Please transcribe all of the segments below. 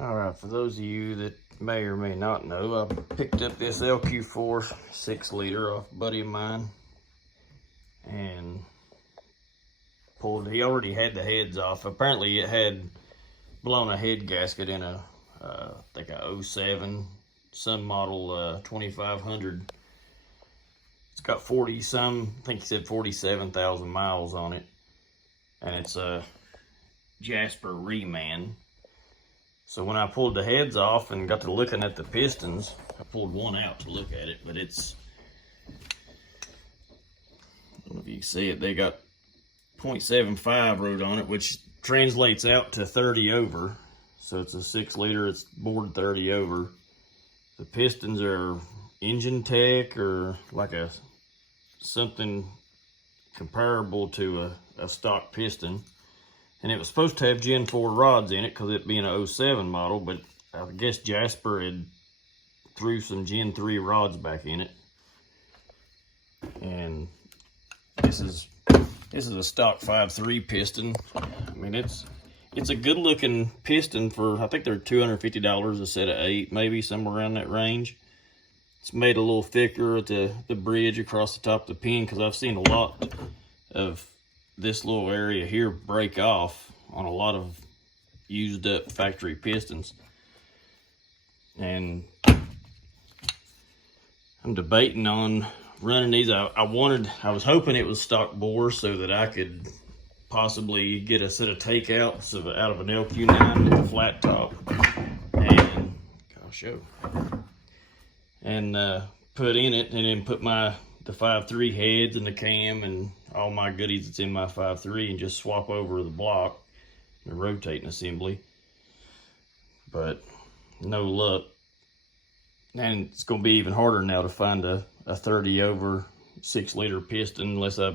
All right, for those of you that may or may not know, I picked up this LQ4 6-liter off a buddy of mine and pulled. He already had the heads off. Apparently it had blown a head gasket in a I think a 07 some model 2500. It's got 40 some, I think he said 47,000 miles on it, and it's a Jasper reman. So when I pulled the heads off and got to looking at the pistons, I pulled one out to look at it, but it's, I don't know if you can see it, they got 0.75 wrote on it, which translates out to 30 over. So it's a 6-liter, it's bored 30 over. The pistons are engine tech or like something comparable to a stock piston. And it was supposed to have Gen 4 rods in it because it being an 07 model, but I guess Jasper had threw some Gen 3 rods back in it. And this is a stock 5.3 piston. I mean, it's a good looking piston for, I think they're $250 a set of 8, maybe somewhere around that range. It's made a little thicker at the bridge across the top of the pin, because I've seen a lot of this little area here break off on a lot of used up factory pistons. And I'm debating on running these. I was hoping it was stock bore so that I could possibly get a set of takeouts out of an LQ9 with a flat top, and I'll show, and put in it, and then put the 5.3 heads and the cam and all my goodies that's in my 5.3, and just swap over the block, the rotating assembly. But no luck. And it's going to be even harder now to find a 30 over 6-liter piston, unless I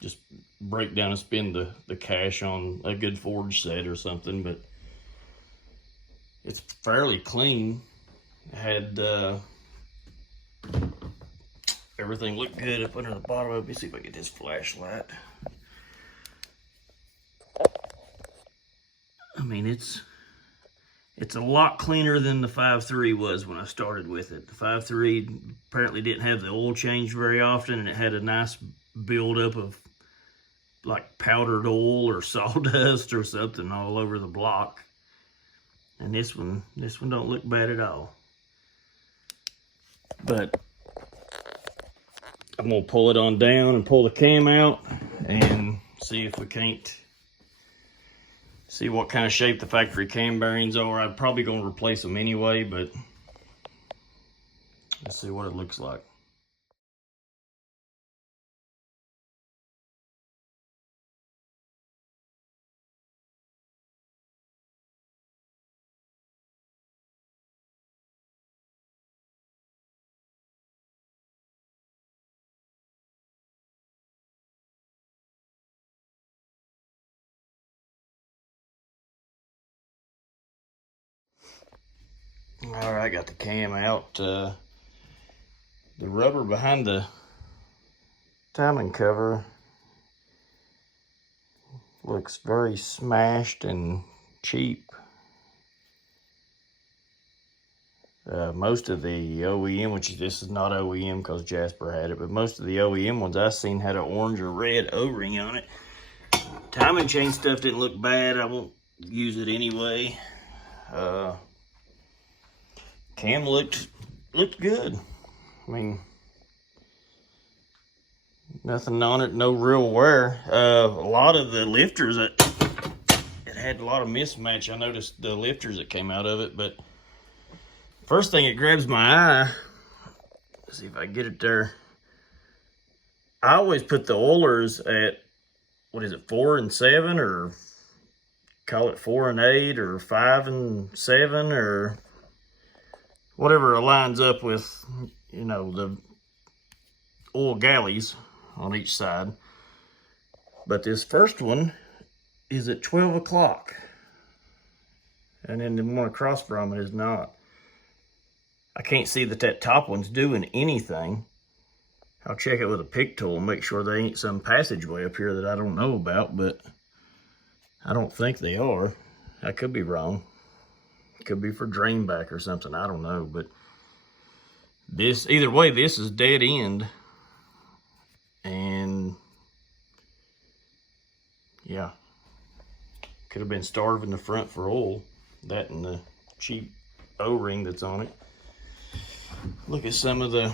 just break down and spend the cash on a good forge set or something. But it's fairly clean. It had everything looked good up under the bottom of it. Let me see if I get this flashlight. I mean, it's a lot cleaner than the 5.3 was when I started with it. The 5.3 apparently didn't have the oil change very often, and it had a nice buildup of like powdered oil or sawdust or something all over the block. And this one don't look bad at all. But I'm gonna pull it on down and pull the cam out and see if we can't see what kind of shape the factory cam bearings are. I'm probably gonna replace them anyway, but let's see what it looks like. All right, got the cam out. The rubber behind the timing cover looks very smashed and cheap. Most of the OEM, which this is not OEM because Jasper had it, but most of the OEM ones I've seen had an orange or red O-ring on it. Timing chain stuff didn't look bad. I won't use it anyway. Cam looked good. I mean, nothing on it, no real wear. A lot of the lifters, it had a lot of mismatch. I noticed the lifters that came out of it, but first thing that grabs my eye, let's see if I can get it there. I always put the oilers at, what is it, 4 and 7, or call it 4 and 8, or 5 and 7, or whatever lines up with, you know, the oil galleys on each side. But this first one is at 12 o'clock. And then the one across from it is not. I can't see that top one's doing anything. I'll check it with a pick tool and make sure there ain't some passageway up here that I don't know about, but I don't think they are. I could be wrong. Could be for drain back or something, I don't know. But this, either way, this is dead end. And yeah, could have been starving the front for oil. That and the cheap O-ring that's on it. Look at some of the,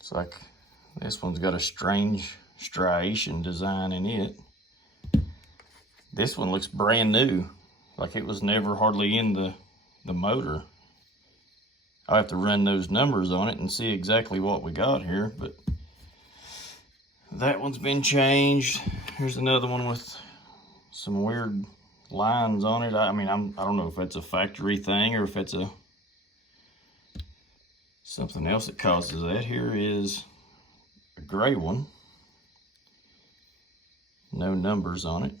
it's like this one's got a strange striation design in it. This one looks brand new, like it was never hardly in the motor. I'll have to run those numbers on it and see exactly what we got here, but that one's been changed. Here's another one with some weird lines on it. I mean, I don't know if that's a factory thing or if it's something else that causes that. Here is a gray one. No numbers on it.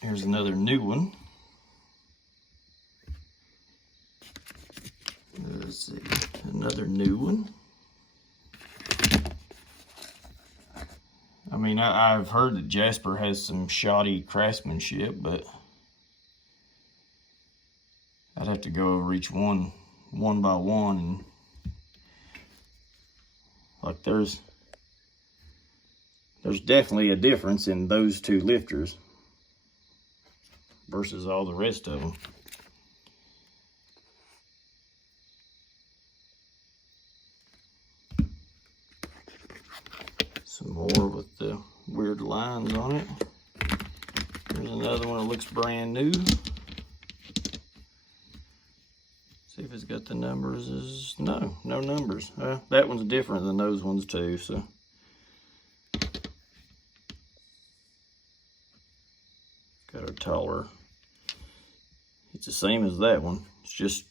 Here's another new one. Let's see, another new one. I mean, I've heard that Jasper has some shoddy craftsmanship, but I'd have to go over each one by one, and like there's definitely a difference in those two lifters versus all the rest of them. Some more with the weird lines on it. There's another one that looks brand new. See if it's got the numbers. No numbers. That one's different than those ones too, so. Got a taller. It's the same as that one. It's just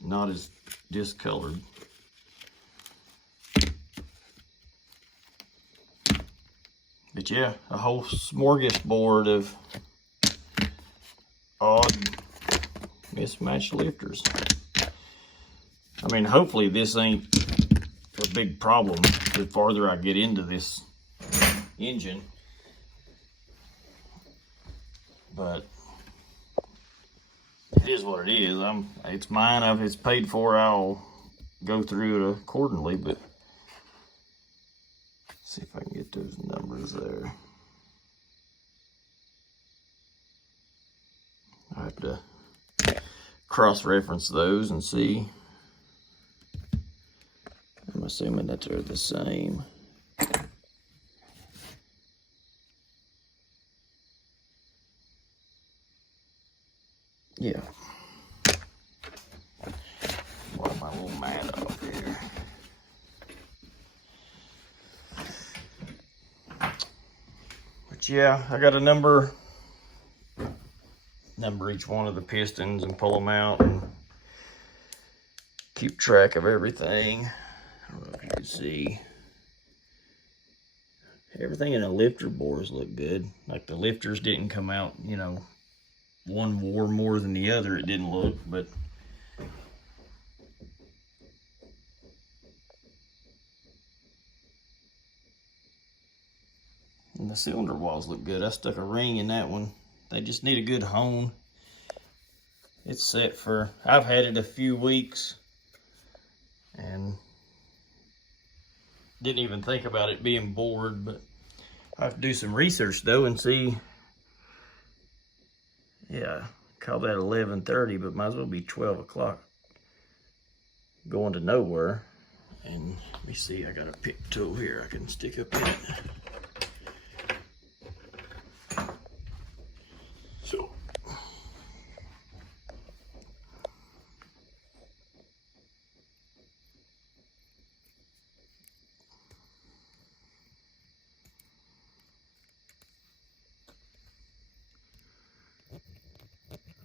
not as discolored. But yeah, a whole smorgasbord of odd mismatched lifters. I mean, hopefully this ain't a big problem the farther I get into this engine. But it is what it is. It's mine. It's paid for. I'll go through it accordingly. But see if I can get those numbers there. I have to cross-reference those and see. I'm assuming that they're the same. Yeah. Wipe my little mat off here. But yeah, I got a number each one of the pistons and pull them out and keep track of everything. I don't know if you can see. Everything in the lifter bores look good. Like the lifters didn't come out, you know, one wore more than the other, it didn't look, but and the cylinder walls look good. I stuck a ring in that one. They just need a good hone. It's set for, I've had it a few weeks and didn't even think about it being bored, but I have to do some research though and see. Yeah, call that 11:30, but might as well be 12 o'clock. Going to nowhere. And let me see, I got a pick tool here I can stick up in it. So,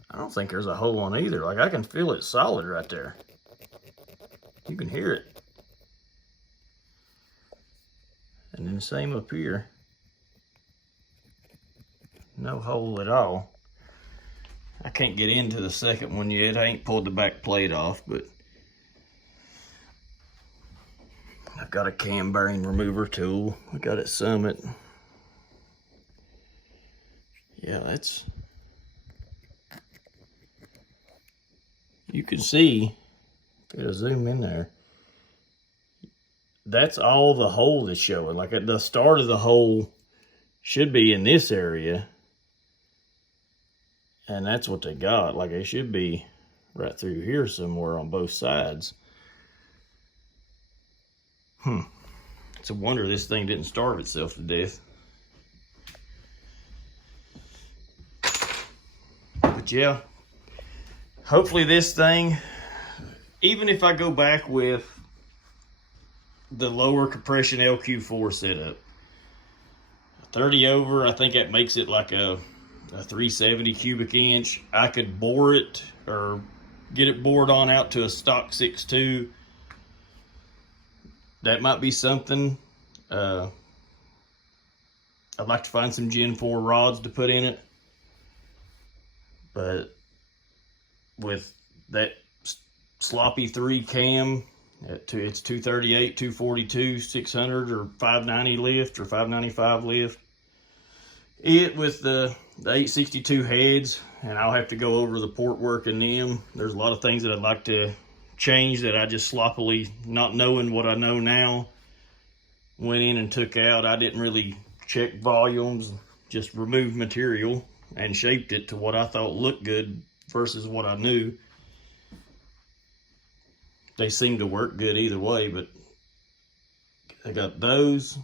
I don't think there's a hole on either. Like I can feel it solid right there. You can hear it. And then the same up here. No hole at all. I can't get into the second one yet. I ain't pulled the back plate off, but I've got a cam bearing remover tool. I got it Summit. Yeah, that's, you can see, gotta zoom in there. That's all the hole is showing. Like at the start of the hole should be in this area. And that's what they got. Like it should be right through here somewhere on both sides. It's a wonder this thing didn't starve itself to death. But yeah, hopefully this thing, even if I go back with the lower compression LQ4 setup, 30 over, I think that makes it like a 370 cubic inch. I could bore it or get it bored on out to a stock 6.2. That might be something. I'd like to find some Gen 4 rods to put in it. But with that sloppy 3 cam, it's 238, 242, 600 or 590 lift or 595 lift. It with the 862 heads, and I'll have to go over the port work in them. There's a lot of things that I'd like to change that I just sloppily, not knowing what I know now, went in and took out. I didn't really check volumes, just removed material and shaped it to what I thought looked good versus what I knew. They seem to work good either way, but I got those.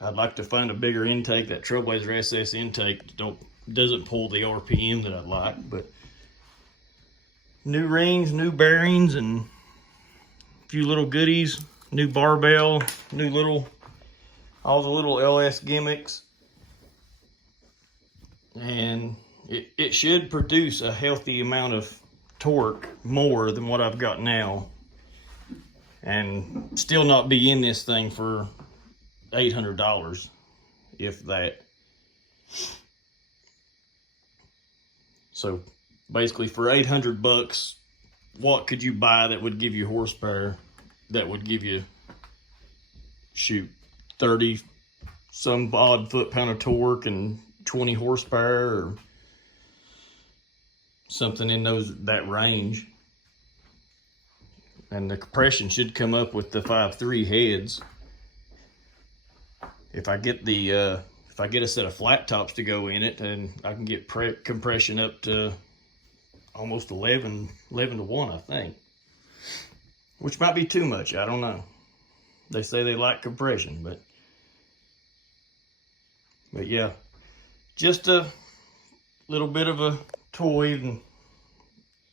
I'd like to find a bigger intake. That Trailblazer SS intake doesn't pull the RPM that I'd like, but new rings, new bearings, and a few little goodies, new barbell, all the little LS gimmicks. And it should produce a healthy amount of torque, more than what I've got now, and still not be in this thing for $800, if that. So basically for 800 bucks, what could you buy that would give you horsepower, that would give you, shoot, 30 some odd foot-pound of torque and 20 horsepower or something in that range? And the compression should come up with the 5.3 heads. If I get a set of flat tops to go in it, and I can get compression up to almost 11 to 1, I think. Which might be too much, I don't know. They say they like compression, but yeah. Just a little bit of a toy and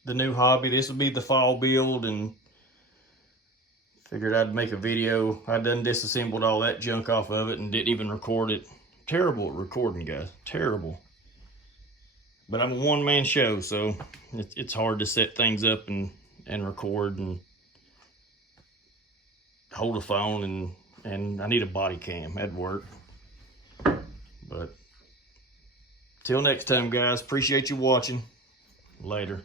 the new hobby. This will be the fall build, and figured I'd make a video. I done disassembled all that junk off of it and didn't even record it. Terrible at recording, guys, terrible. But I'm a one-man show, so it's hard to set things up and record and hold a phone, and I need a body cam at work. But till next time, guys, appreciate you watching. Later.